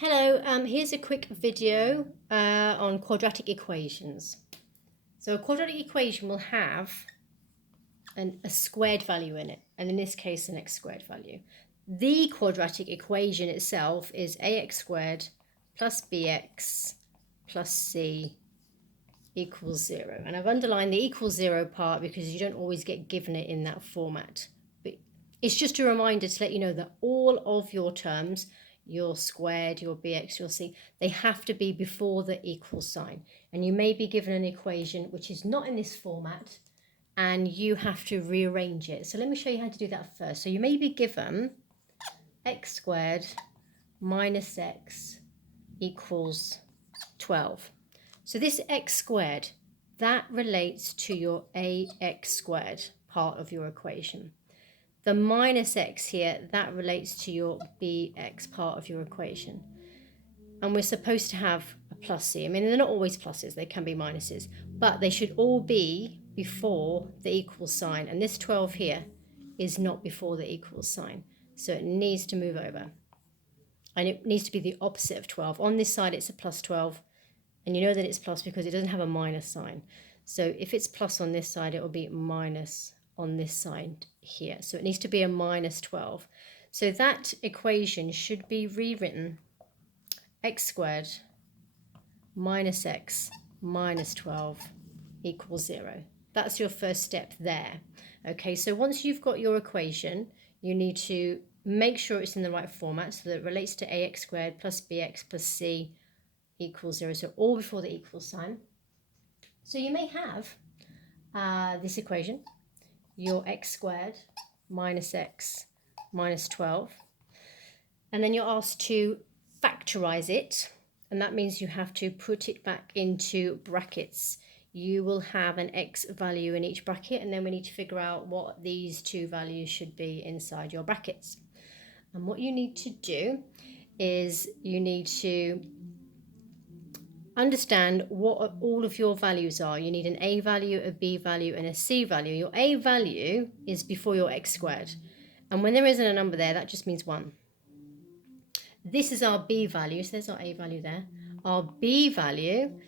Hello, here's a quick video on quadratic equations. So a quadratic equation will have a squared value in it, and in this case an x squared value. The quadratic equation itself is ax squared plus bx plus c equals 0. And I've underlined the equals 0 part because you don't always get given it in that format. But it's just a reminder to let you know that all of your terms, your squared, your bx, your c, they have to be before the equal sign. And you may be given an equation which is not in this format and you have to rearrange it. So let me show you how to do that first. So you may be given x squared minus x equals 12. So this x squared, that relates to your ax squared part of your equation. The minus x here, that relates to your bx part of your equation. And we're supposed to have a plus c. I mean, they're not always pluses, they can be minuses, but they should all be before the equal sign. And this 12 here is not before the equal sign. So it needs to move over. And it needs to be the opposite of 12. On this side, it's a plus 12. And you know that it's plus because it doesn't have a minus sign. So if it's plus on this side, it will be minus on this side here. So it needs to be a minus 12. So that equation should be rewritten x squared minus x minus 12 equals 0. That's your first step there. Okay, so once you've got your equation, you need to make sure it's in the right format so that it relates to ax squared plus bx plus c equals 0, so all before the equal sign. So you may have this equation, your x squared minus x minus 12, and then you're asked to factorize it, and that means you have to put it back into brackets. You will have an x value in each bracket, and then we need to figure out what these two values should be inside your brackets. And what you need to do is you need to understand what all of your values are. You need an a value, a b value, and a c value. Your a value is before your x squared. And when there isn't a number there, that just means 1. This is our b value, so there's our a value there. Our b value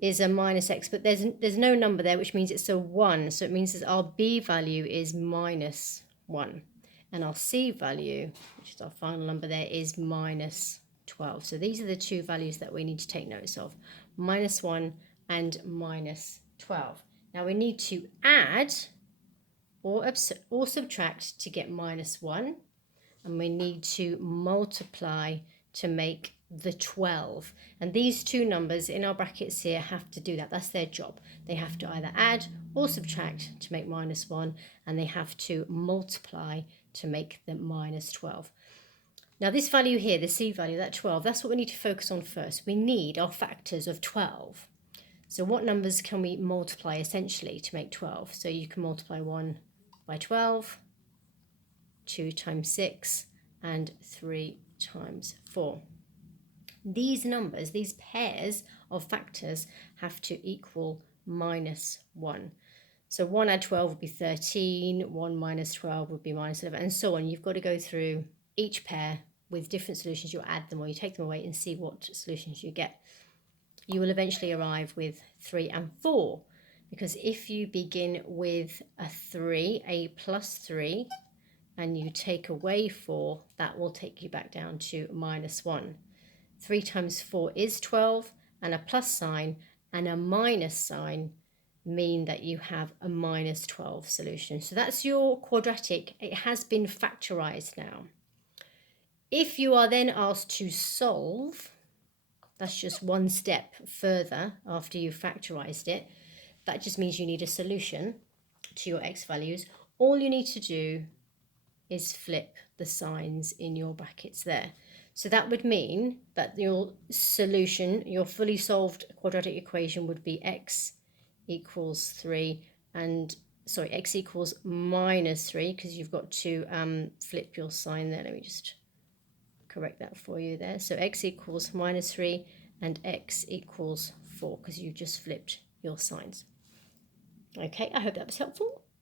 is a minus x, but there's no number there, which means it's a 1. So it means that our b value is minus 1. And our c value, which is our final number there, is minus 12. So these are the two values that we need to take notice of, minus 1 and minus 12. Now we need to add or subtract to get minus 1, and we need to multiply to make the 12. And these two numbers in our brackets here have to do that. That's their job. They have to either add or subtract to make minus 1, and they have to multiply to make the minus 12. Now this value here, the c value, that 12, that's what we need to focus on first. We need our factors of 12. So what numbers can we multiply essentially to make 12? So you can multiply 1 by 12, 2 times 6, and 3 times 4. These numbers, these pairs of factors have to equal minus 1. So 1 add 12 would be 13, 1 minus 12 would be minus 11, and so on. You've got to go through each pair with different solutions. You add them or you take them away and see what solutions you get. You will eventually arrive with 3 and 4, because if you begin with a 3, a plus 3, and you take away 4, that will take you back down to minus 1. 3 times 4 is 12, and a plus sign and a minus sign mean that you have a minus 12 solution. So that's your quadratic. It has been factorized now. If you are then asked to solve, that's just one step further after you've factorized it. That just means you need a solution to your x values. All you need to do is flip the signs in your brackets there. So that would mean that your solution, your fully solved quadratic equation, would be x equals 3 and x equals minus 3, because you've got to flip your sign there. Let me just correct that for you there. So x equals minus 3 and x equals 4, because you just flipped your signs. Okay, I hope that was helpful.